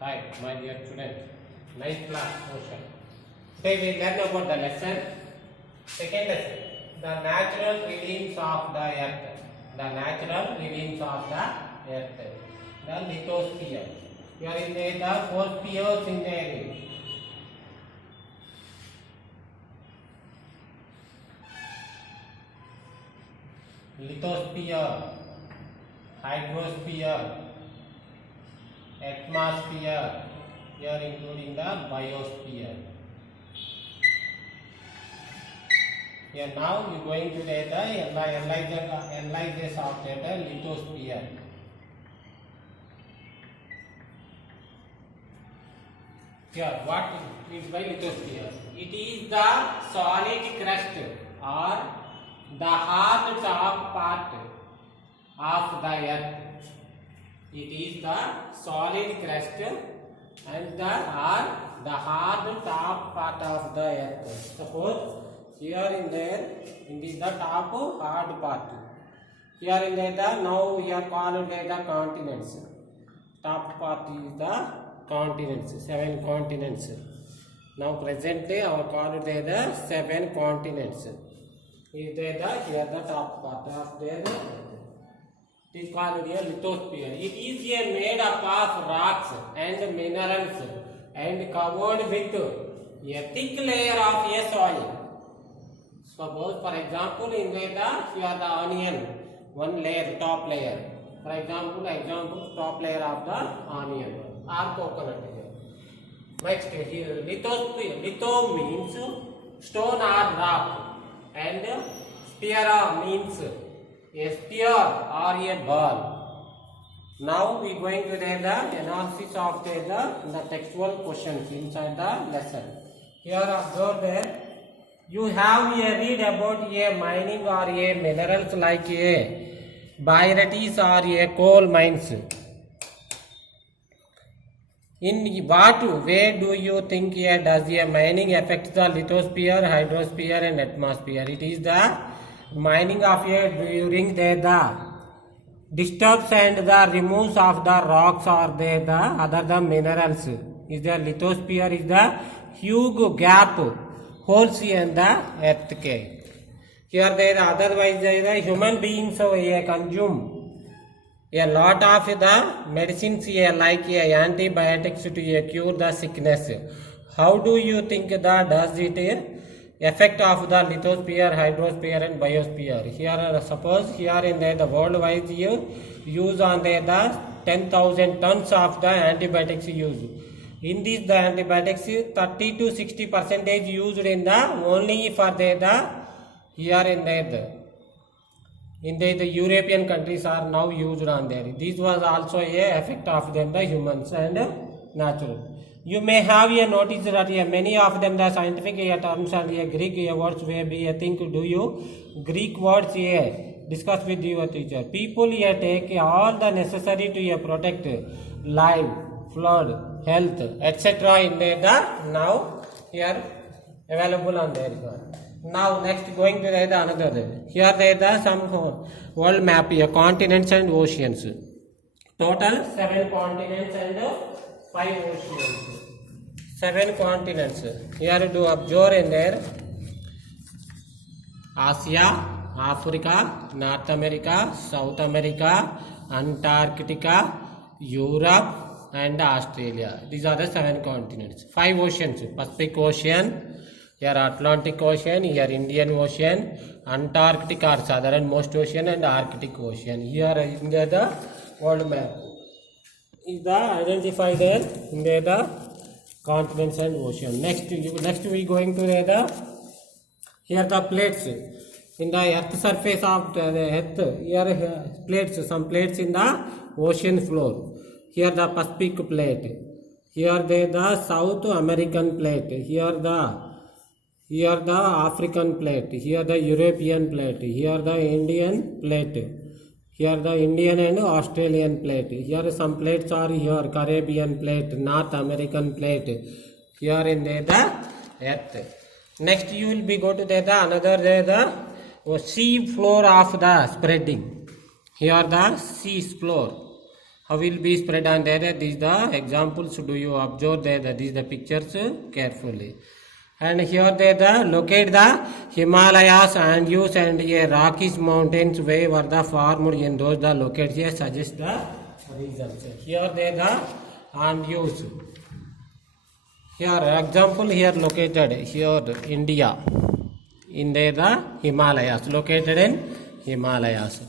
Hi, my dear student. Nice class motion. Today we learn about the lesson. Second lesson. The natural rhythms of the earth. The natural rhythms of the earth. The lithosphere. Here is the four spheres in the area. Lithosphere, hydrosphere, atmosphere, here including the biosphere. Here now we are going to the analysis of the lithosphere. Here, what means by lithosphere? It is the solid crust or the hard top part of the earth. It is the solid crust and the hard top part of the earth. Suppose here in there, it is the top hard part. Here in there, now we are called the continents. Top part is the continents, 7 continents. Now presently our called the 7 continents. Is there here the top part of there? It is called here lithosphere. It is here made up of rocks and minerals and covered with a thick layer of a soil. Suppose for example in there here the onion, one layer, top layer. For example top layer of the onion or coconut here. Next here lithosphere. Litho means stone or rock. And sphere means a sphere or a ball. Now we are going to read the analysis of the textual questions inside the lesson. Here observe there, you have a read about a mining or a minerals like a barytes or a coal mines. In what way do you think does a mining affect the lithosphere, hydrosphere and atmosphere? It is the mining of during the disturbs and the removes of the rocks or the other minerals. Is the lithosphere is the huge gap holes in the earthquake. Here there otherwise there human beings consume a lot of the medicines like antibiotics to cure the sickness. How do you think that does it effect of the lithosphere, hydrosphere and biosphere? Here suppose here in the worldwide you use on the 10,000 tons of the antibiotics used. In this the antibiotics 30 to 60% used in the only for the here in the European countries are now used on there. This was also a effect of them the humans and natural. You may have a notice that many of them the scientific terms and Greek words may be think do you Greek words discuss with your teacher. People take all the necessary to protect life, flood, health, etc. in the now here available on there. Now next going to the another. Here there some world map here, continents and oceans. Total 7 continents and 5 oceans. 7 continents. Here do observe in there Asia, Africa, North America, South America, Antarctica, Europe and Australia. These are the 7 continents. 5 oceans. Pacific Ocean, here Atlantic Ocean, here Indian Ocean, Antarctic or southernmost ocean and Arctic Ocean. Here in the world map is the identified there in the continents and ocean. Next we going to the here the plates in the earth surface of the earth. Here plates, some plates in the ocean floor. Here the Pacific plate. Here the South American plate. Here the African plate, here the European plate, here the Indian plate, here the Indian and Australian plate, here some plates are here Caribbean plate, North American plate, here in the earth. Next you will be go to the another the sea floor of the spreading. Here the sea floor how will be spread on there? These the examples. Do you observe there? These the pictures carefully. And here they locate the Himalayas, Andus and Rockies mountains where were the formed in those the located here suggest the reasons. Here they the Andus. Here example here located here India. In there the Himalayas, located in Himalayas.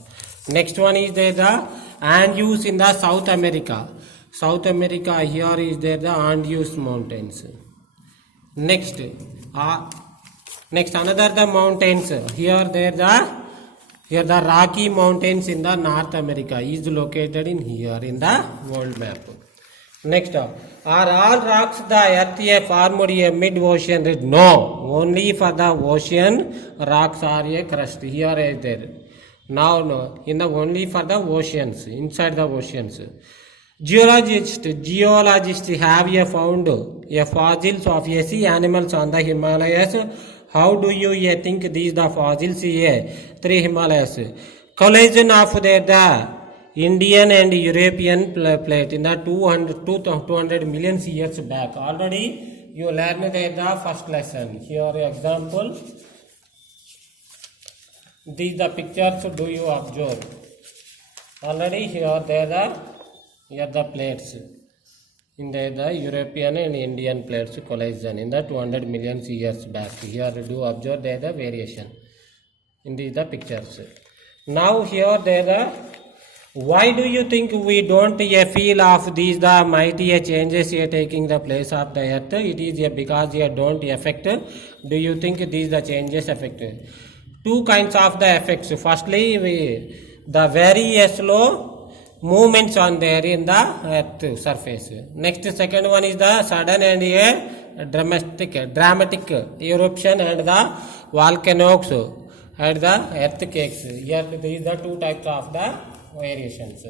Next one is there the Andus in the South America. South America here is there the Andus mountains. Next another the mountains here the Rocky mountains in the North America is located in here in the world map. Next are all rocks the earth formed a mid ocean ridge? No, only for the ocean rocks are a crust. Here is there. Now no, in the only for the oceans, inside the oceans. Geologists have found fossils of sea animals on the Himalayas. How do you think these the fossils three Himalayas? Collision of the Indian and European plate in the 200 million years back. Already you learned the first lesson. Here example. These the pictures do you observe? Already here the plates. In the European and Indian plates collision in the 200 million years back. Here do observe the variation. In these the pictures. Now here why do you think we don't feel of these the mighty changes taking the place of the earth? It is because don't affect. Do you think these the changes affect? Two kinds of the effects. Firstly, the very slow movements on there in the earth surface. Next, second one is the sudden and a dramatic eruption and the volcanoes and the earthquakes. Here these are two types of the variations.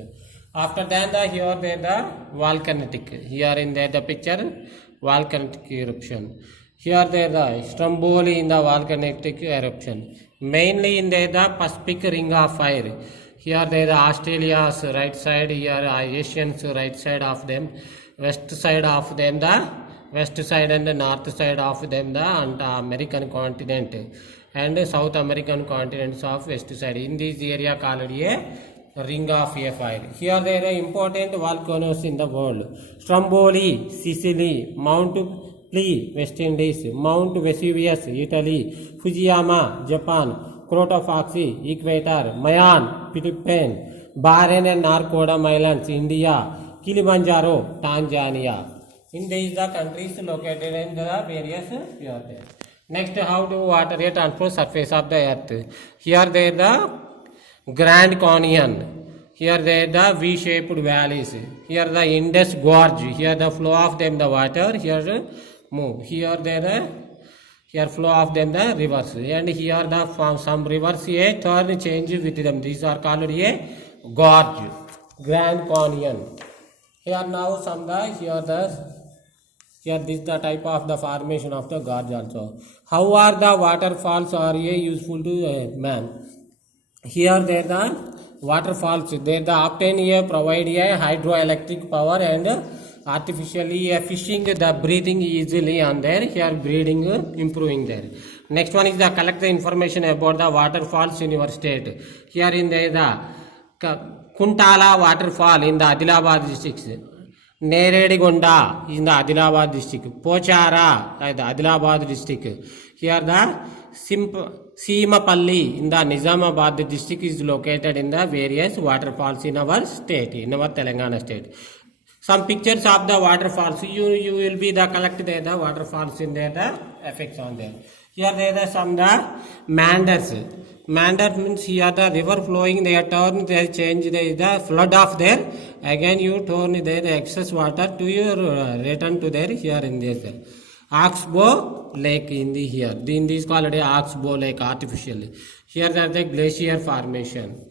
After that, here the volcanic. Here in the picture, volcanic eruption. Here the Stromboli in the volcanic eruption. Mainly in the Pacific Ring of Fire. Here the Australia's right side, here Asians right side of them, west side of them the west side and the north side of them the American continent and South American continents of west side. In this area called a ring of fire. Here there are important volcanoes in the world. Stromboli, Sicily, Mount Plee, West Indies, Mount Vesuvius, Italy, Fujiyama, Japan, Cotopaxi, Equator, Mayan, Philippines, Bahrain and Narkodam Islands, India, Kilimanjaro, Tanzania. In these the countries located in the various fjords. Next, how do water transport surface of the earth? Here there the Grand Canyon. Here there the V-shaped valleys. Here the Indus Gorge. Here the flow of them the water. Here move. Here there here flow of them the rivers. And here the some rivers here turn change with them. These are called a gorge. Grand Canyon. Here now some here this the type of the formation of the gorge also. How are the waterfalls are useful to man? Here there the waterfalls they obtain provide hydroelectric power and artificially fishing the breathing easily on there. Here breathing improving there. Next one is the collect the information about the waterfalls in your state. Here in the Kuntala waterfall in the Adilabad district. Neredigonda in the Adilabad district. Pochara in the Adilabad district. Here the Simapalli in the Nizamabad district is located in the various waterfalls in our state, in our Telangana state. Some pictures of the waterfalls. You will be the collect there the waterfalls in there the effects on there. Here there are some the meanders. Meander means here the river flowing, they turn, they change the flood of there. Again you turn there the excess water to your return to there here in this. Oxbow Lake in the here. In this called a Oxbow Lake artificially. Here there the glacier formation.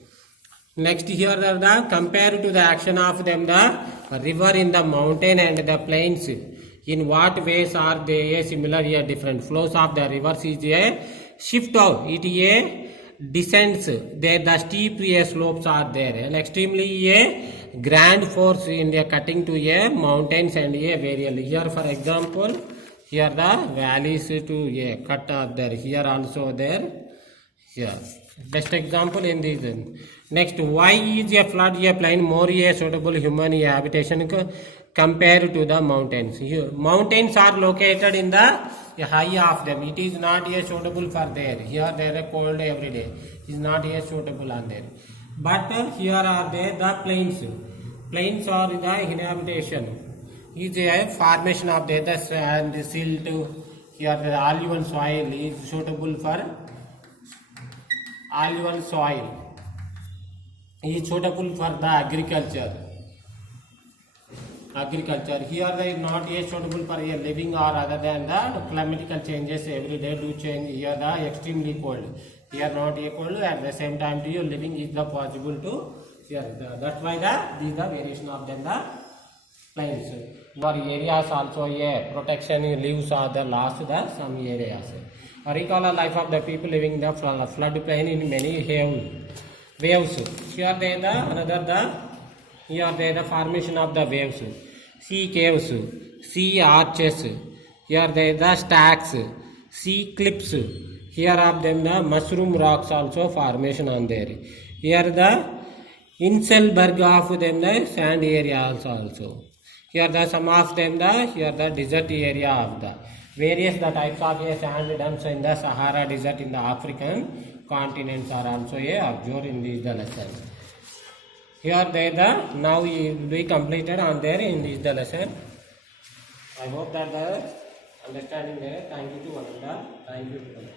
Next here are the compared to the action of them the river in the mountain and the plains. In what ways are they similar or different? Flows of the rivers is a shift of it descents, there the steep slopes are there, and extremely a grand force in the cutting to a mountains and a variable. Here, for example, here the valleys to a cut are there. Here also there. Here, best example in this. Next, why is a flood a plain more a suitable human habitation compared to the mountains? Here, mountains are located in the high of them. It is not a suitable for there. Here they are cold every day. It is not a suitable on there. But here are there the plains. Plains are the inhabitation. Is a formation of the sand, silt. Here the alluvial soil is suitable for alluvial soil. Is suitable for the agriculture. Here they is not a suitable for a living or other than the climatical changes every day do change. Here the extremely cold. Here not a cold, at the same time to you living is the possible to here. That's why this is the variation of them the plains. Your areas also a protection leaves are the last the some areas. Recall a life of the people living the flood plain in many waves. Here they the another the here they the formation of the waves. Sea caves, sea arches. Here they the stacks, sea cliffs. Here of them the mushroom rocks also formation on there. Here the Inselberg of them the sand areas also. Here the some of them the here the desert area of the various the types of sand dumps in the Sahara desert in the African continents are also observed in this the lesson. Here they the now we completed on there in this the lesson. I hope that the understanding there. Thank you to one another. Thank you to one.